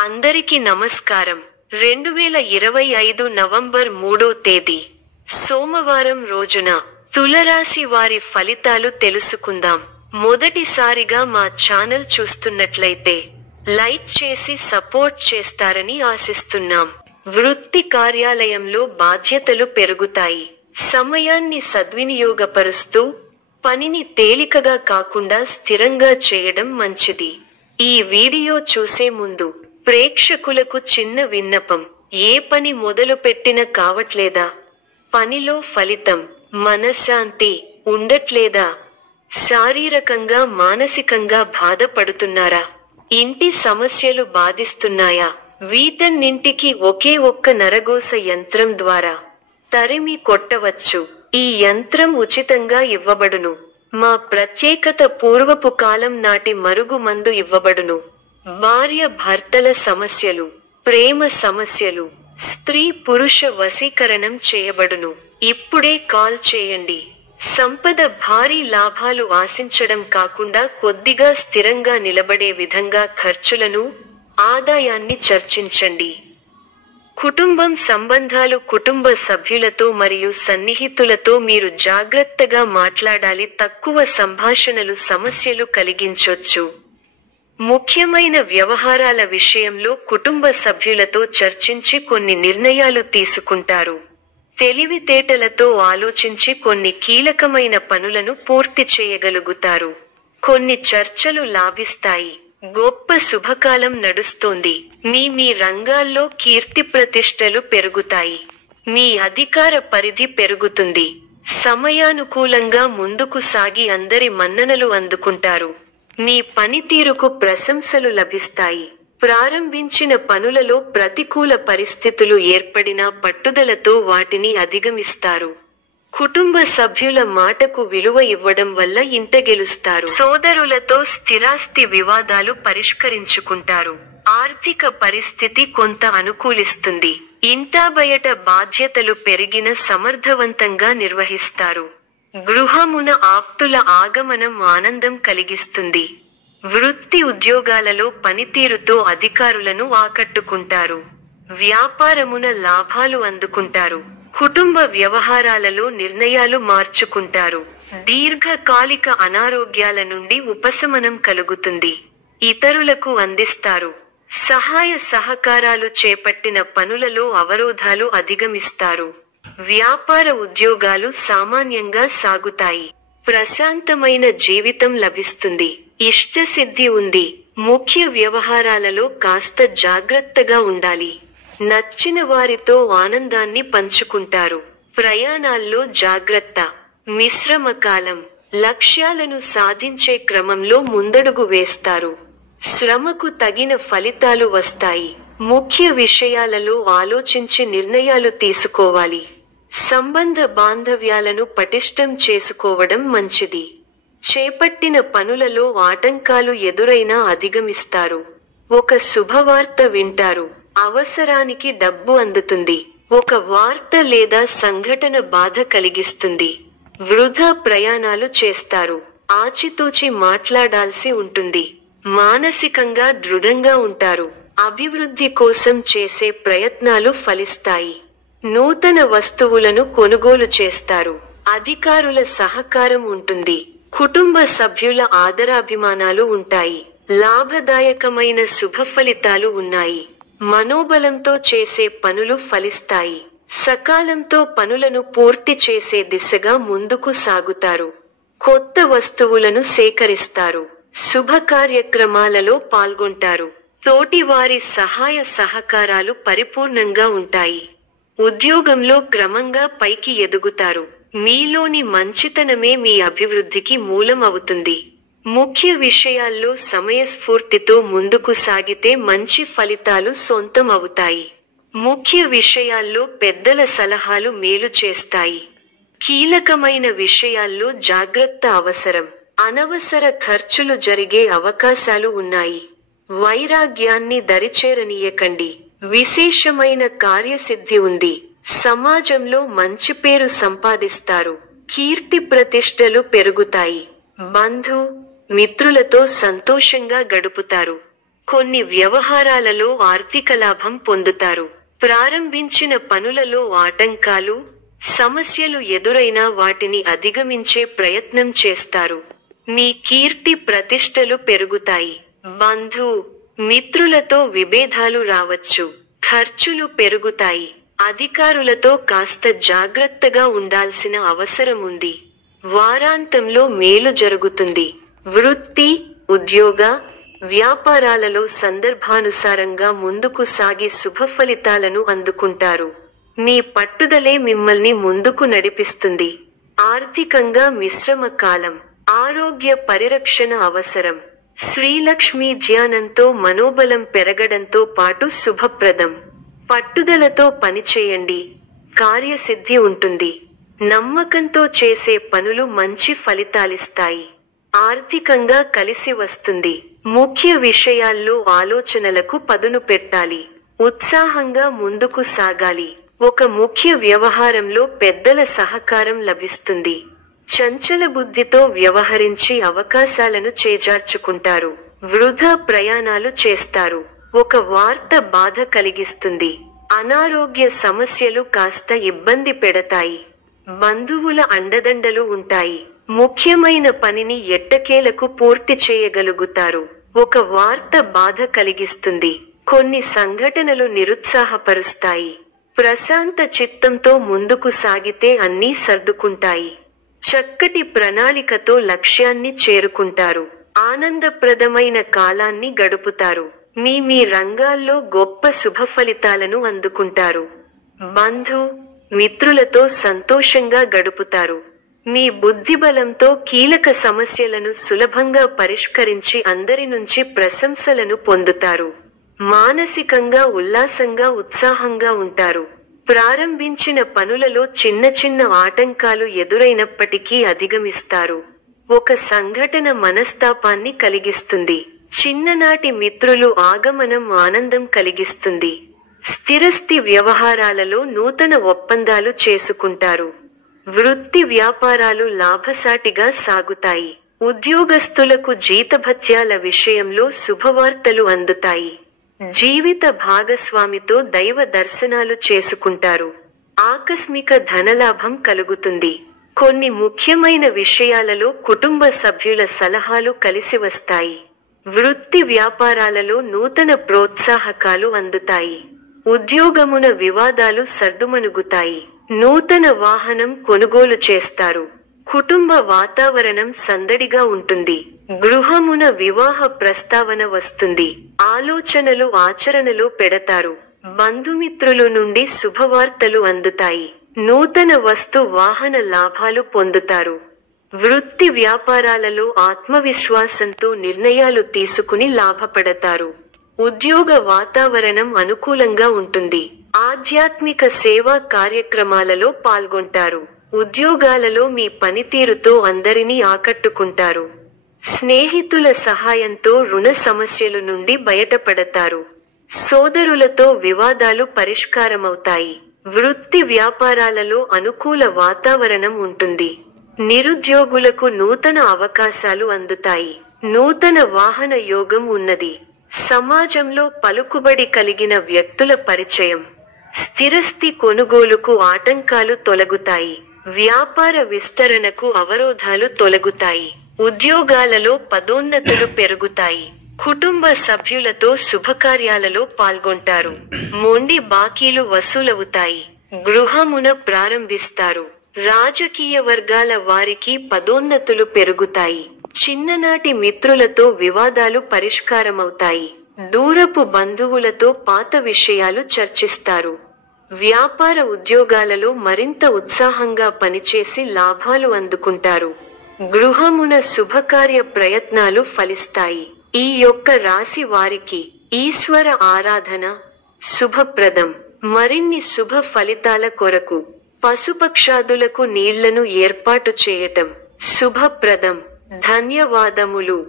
అందరికీ నమస్కారం. 2025 నవంబర్ 3వ తేదీ సోమవారం రోజున తులరాశి వారి ఫలితాలు తెలుసుకుందాం. మొదటిసారిగా మా ఛానల్ చూస్తున్నట్లయితే లైక్ చేసి సపోర్ట్ చేస్తారని ఆశిస్తున్నాం. వృత్తి కార్యాలయంలో బాధ్యతలు పెరుగుతాయి. సమయాన్ని సద్వినియోగపరుస్తూ పనిని తేలికగా కాకుండా స్థిరంగా చేయడం మంచిది. ఈ వీడియో చూసే ముందు ప్రేక్షకులకు చిన్న విన్నపం. ఏ పని మొదలు పెట్టినా కావట్లేదా? పనిలో ఫలితం, మనశ్శాంతి ఉండట్లేదా? శారీరకంగా మానసికంగా బాధపడుతున్నారా? ఇంటి సమస్యలు బాధిస్తున్నాయా? వీటన్నింటికి ఒకే ఒక్క నరగోస యంత్రం ద్వారా తరిమి కొట్టవచ్చు. ఈ యంత్రం ఉచితంగా ఇవ్వబడును. మా ప్రత్యేకత పూర్వపు కాలం నాటి మరుగుమందు ఇవ్వబడును. భార్య భర్తల సమస్యలు, ప్రేమ సమస్యలు, స్త్రీ పురుష వశీకరణం చేయబడును. ఇప్పుడే కాల్ చేయండి. సంపద, భారీ లాభాలు ఆశించడం కాకుండా కొద్దిగా స్థిరంగా నిలబడే విధంగా ఖర్చులను, ఆదాయాన్ని చర్చించండి. కుటుంబం సంబంధాలు, కుటుంబ సభ్యులతో మరియు సన్నిహితులతో మీరు జాగ్రత్తగా మాట్లాడాలి. తక్కువ సంభాషణలు సమస్యలు కలిగించొచ్చు. ముఖ్యమైన వ్యవహారాల విషయంలో కుటుంబ సభ్యులతో చర్చించి కొన్ని నిర్ణయాలు తీసుకుంటారు. తెలివితేటలతో ఆలోచించి కొన్ని కీలకమైన పనులను పూర్తి చేయగలుగుతారు. కొన్ని చర్చలు లాభిస్తాయి. గొప్ప శుభకాలం నడుస్తోంది. మీ రంగాల్లో కీర్తి ప్రతిష్టలు పెరుగుతాయి. మీ అధికార పరిధి పెరుగుతుంది. సమయానుకూలంగా ముందుకు సాగి అందరి మన్ననలు అందుకుంటారు. మీ పనితీరుకు ప్రశంసలు లభిస్తాయి. ప్రారంభించిన పనులలో ప్రతికూల పరిస్థితులు ఏర్పడినా పట్టుదలతో వాటిని అధిగమిస్తారు. కుటుంబ సభ్యుల మాటకు విలువ ఇవ్వడం వల్ల ఇంట గెలుస్తారు. సోదరులతో స్థిరాస్తి వివాదాలు పరిష్కరించుకుంటారు. ఆర్థిక పరిస్థితి కొంత అనుకూలిస్తుంది. ఇంటా బయట బాధ్యతలు పెరిగిన సమర్థవంతంగా నిర్వహిస్తారు. గృహమున ఆప్తుల ఆగమనం ఆనందం కలిగిస్తుంది. వృత్తి ఉద్యోగాలలో పనితీరుతో అధికారులను ఆకట్టుకుంటారు. వ్యాపారమున లాభాలు అందుకుంటారు. కుటుంబ వ్యవహారాలలో నిర్ణయాలు మార్చుకుంటారు. దీర్ఘకాలిక అనారోగ్యాల నుండి ఉపశమనం కలుగుతుంది. ఇతరులకు అందిస్తారు. సహాయ సహకారాలు చేపట్టిన పనులలో అవరోధాలు అధిగమిస్తారు. వ్యాపార ఉద్యోగాలు సామాన్యంగా సాగుతాయి. ప్రశాంతమైన జీవితం లభిస్తుంది. ఇష్టసిద్ధి ఉంది. ముఖ్య వ్యవహారాలలో కాస్త జాగ్రత్తగా ఉండాలి. నచ్చిన వారితో ఆనందాన్ని పంచుకుంటారు. ప్రయాణాల్లో జాగ్రత్త. మిశ్రమ కాలం. లక్ష్యాలను సాధించే క్రమంలో ముందడుగు వేస్తారు. శ్రమకు తగిన ఫలితాలు వస్తాయి. ముఖ్య విషయాలలో ఆలోచించి నిర్ణయాలు తీసుకోవాలి. సంబంధ బాంధవ్యాలను పటిష్టం చేసుకోవడం మంచిది. చేపట్టిన పనులలో ఆటంకాలు ఎదురైనా అధిగమిస్తారు. ఒక శుభవార్త వింటారు. అవసరానికి డబ్బు అందుతుంది. ఒక వార్త లేదా సంఘటన బాధ కలిగిస్తుంది. వృధా ప్రయాణాలు చేస్తారు. ఆచితూచి మాట్లాడాల్సి ఉంటుంది. మానసికంగా దృఢంగా ఉంటారు. అభివృద్ధి కోసం చేసే ప్రయత్నాలు ఫలిస్తాయి. నూతన వస్తువులను కొనుగోలు చేస్తారు. అధికారుల సహకారం ఉంటుంది. కుటుంబ సభ్యుల ఆదరాభిమానాలు ఉంటాయి. లాభదాయకమైన శుభ ఫలితాలు ఉన్నాయి. మనోబలంతో చేసే పనులు ఫలిస్తాయి. సకాలంతో పనులను పూర్తి చేసే దిశగా ముందుకు సాగుతారు. కొత్త వస్తువులను సేకరిస్తారు. శుభ కార్యక్రమాలలో పాల్గొంటారు. తోటివారి సహాయ సహకారాలు పరిపూర్ణంగా ఉంటాయి. ఉద్యోగంలో క్రమంగా పైకి ఎదుగుతారు. మీలోని మంచితనమే మీ అభివృద్ధికి మూలం అవుతుంది. ముఖ్య విషయాల్లో సమయస్ఫూర్తితో ముందుకు సాగితే మంచి ఫలితాలు సొంతం అవుతాయి. ముఖ్య విషయాల్లో పెద్దల సలహాలు మేలు చేస్తాయి. కీలకమైన విషయాల్లో జాగ్రత్త అవసరం. అనవసర ఖర్చులు జరిగే అవకాశాలు ఉన్నాయి. వైరాగ్యాన్ని దరిచేరనీయకండి. విశేషమైన కార్యసిద్ధి ఉంది. సమాజంలో మంచి పేరు సంపాదిస్తారు. కీర్తి ప్రతిష్టలు పెరుగుతాయి. బంధు మిత్రులతో సంతోషంగా గడుపుతారు. కొన్ని వ్యవహారాలలో ఆర్థిక లాభం పొందుతారు. ప్రారంభించిన పనులలో ఆటంకాలు, సమస్యలు ఎదురైనా వాటిని అధిగమించే ప్రయత్నం చేస్తారు. మీ కీర్తి ప్రతిష్టలు పెరుగుతాయి. బంధు మిత్రులతో విభేదాలు రావచ్చు. ఖర్చులు పెరుగుతాయి. అధికారులతో కాస్త జాగ్రత్తగా ఉండాల్సిన అవసరం ఉంది. వారాంతంలో మేలు జరుగుతుంది. వృత్తి, ఉద్యోగ, వ్యాపారాలలో సందర్భానుసారంగా ముందుకు సాగి శుభఫలితాలను అందుకుంటారు. మీ పట్టుదలే మిమ్మల్ని ముందుకు నడిపిస్తుంది. ఆర్థికంగా మిశ్రమ కాలం. ఆరోగ్య పరిరక్షణ అవసరం. శ్రీలక్ష్మీ ధ్యానంతో మనోబలం పెరగడంతో పాటు శుభప్రదం. పట్టుదలతో పనిచేయండి, కార్యసిద్ధి ఉంటుంది. నమ్మకంతో చేసే పనులు మంచి ఫలితాలిస్తాయి. ఆర్థికంగా కలిసి వస్తుంది. ముఖ్య విషయాల్లో ఆలోచనలకు పదును పెట్టాలి. ఉత్సాహంగా ముందుకు సాగాలి. ఒక ముఖ్య వ్యవహారంలో పెద్దల సహకారం లభిస్తుంది. చంచల బుద్ధితో వ్యవహరించి అవకాశాలను చేజార్చుకుంటారు. వృధా ప్రయాణాలు చేస్తారు. ఒక వార్త బాధ కలిగిస్తుంది. అనారోగ్య సమస్యలు కాస్త ఇబ్బంది పెడతాయి. బంధువుల అండదండలు ఉంటాయి. ముఖ్యమైన పనిని ఎట్టకేలకు పూర్తి చేయగలుగుతారు. ఒక వార్త బాధ కలిగిస్తుంది. కొన్ని సంఘటనలు నిరుత్సాహపరుస్తాయి. ప్రశాంత చిత్తంతో ముందుకు సాగితే అన్నీ సర్దుకుంటాయి. చక్కటి ప్రణాళికతో లక్ష్యాన్ని చేరుకుంటారు. ఆనందప్రదమైన కాలాన్ని గడుపుతారు. మీ రంగాల్లో గొప్ప శుభఫలితాలను అందుకుంటారు. బంధు మిత్రులతో సంతోషంగా గడుపుతారు. మీ బుద్ధిబలంతో కీలక సమస్యలను సులభంగా పరిష్కరించి అందరి నుంచి ప్రశంసలను పొందుతారు. మానసికంగా ఉల్లాసంగా ఉత్సాహంగా ఉంటారు. ప్రారంభించిన పనులలో చిన్న చిన్న ఆటంకాలు ఎదురైనప్పటికీ అధిగమిస్తారు. ఒక సంఘటన మనస్తాపాన్ని కలిగిస్తుంది. చిన్ననాటి మిత్రులు ఆగమనం ఆనందం కలిగిస్తుంది. స్థిరస్థి వ్యవహారాలలో నూతన ఒప్పందాలు చేసుకుంటారు. వృత్తి వ్యాపారాలు లాభసాటిగా సాగుతాయి. ఉద్యోగస్తులకు జీతభత్యాల విషయంలో శుభవార్తలు అందుతాయి. జీవిత భాగస్వామితో దైవ దర్శనాలు చేసుకుంటారు. ఆకస్మిక ధనలాభం కలుగుతుంది. కొన్ని ముఖ్యమైన విషయాలలో కుటుంబ సభ్యుల సలహాలు కలిసి వస్తాయి. వృత్తి వ్యాపారాలలో నూతన ప్రోత్సాహకాలు అందుతాయి. ఉద్యోగమున వివాదాలు సర్దుమణుగుతాయి. నూతన వాహనం కొనుగోలు చేస్తారు. కుటుంబ వాతావరణం సందడిగా ఉంటుంది. గృహమున వివాహ ప్రస్తావన వస్తుంది. ఆలోచనలు ఆచరణలో పెడతారు. బంధుమిత్రుల నుండి శుభవార్తలు అందుతాయి. నూతన వస్తు వాహన లాభాలు పొందుతారు. వృత్తి వ్యాపారాలలో ఆత్మవిశ్వాసంతో నిర్ణయాలు తీసుకుని లాభపడతారు. ఉద్యోగ వాతావరణం అనుకూలంగా ఉంటుంది. ఆధ్యాత్మిక సేవా కార్యక్రమాలలో పాల్గొంటారు. ఉద్యోగాలలో మీ పనితీరుతో అందరినీ ఆకట్టుకుంటారు. స్నేహితుల సహాయంతో రుణ సమస్యల నుండి బయటపడతారు. సోదరులతో వివాదాలు పరిష్కారమవుతాయి. వృత్తి వ్యాపారాలలో అనుకూల వాతావరణం ఉంటుంది. నిరుద్యోగులకు నూతన అవకాశాలు అందుతాయి. నూతన వాహన యోగం ఉన్నది. సమాజంలో పలుకుబడి కలిగిన వ్యక్తుల పరిచయం. స్థిరస్థి కొనుగోలుకు ఆటంకాలు తొలగుతాయి. వ్యాపార విస్తరణకు అవరోధాలు తొలగుతాయి. ఉద్యోగాలలో పదోన్నతులు పెరుగుతాయి. కుటుంబ సభ్యులతో శుభకార్యాలలో పాల్గొంటారు. మొండి బాకీలు వసూలవుతాయి. గృహమున ప్రారంభిస్తారు. రాజకీయ వర్గాల వారికి పదోన్నతులు పెరుగుతాయి. చిన్ననాటి మిత్రులతో వివాదాలు పరిష్కారమవుతాయి. దూరపు బంధువులతో పాత విషయాలు చర్చిస్తారు. వ్యాపార ఉద్యోగాలలో మరింత ఉత్సాహంగా పనిచేసి లాభాలు అందుకుంటారు. గృహమున శుభకార్య ప్రయత్నాలు ఫలిస్తాయి. ఈ యొక్క రాశి వారికి ఈశ్వర ఆరాధన శుభప్రదం. మరిన్ని శుభ ఫలితాల కొరకు పశుపక్షాదులకు నీళ్లను ఏర్పాటు చేయటం శుభప్రదం. ధన్యవాదములు.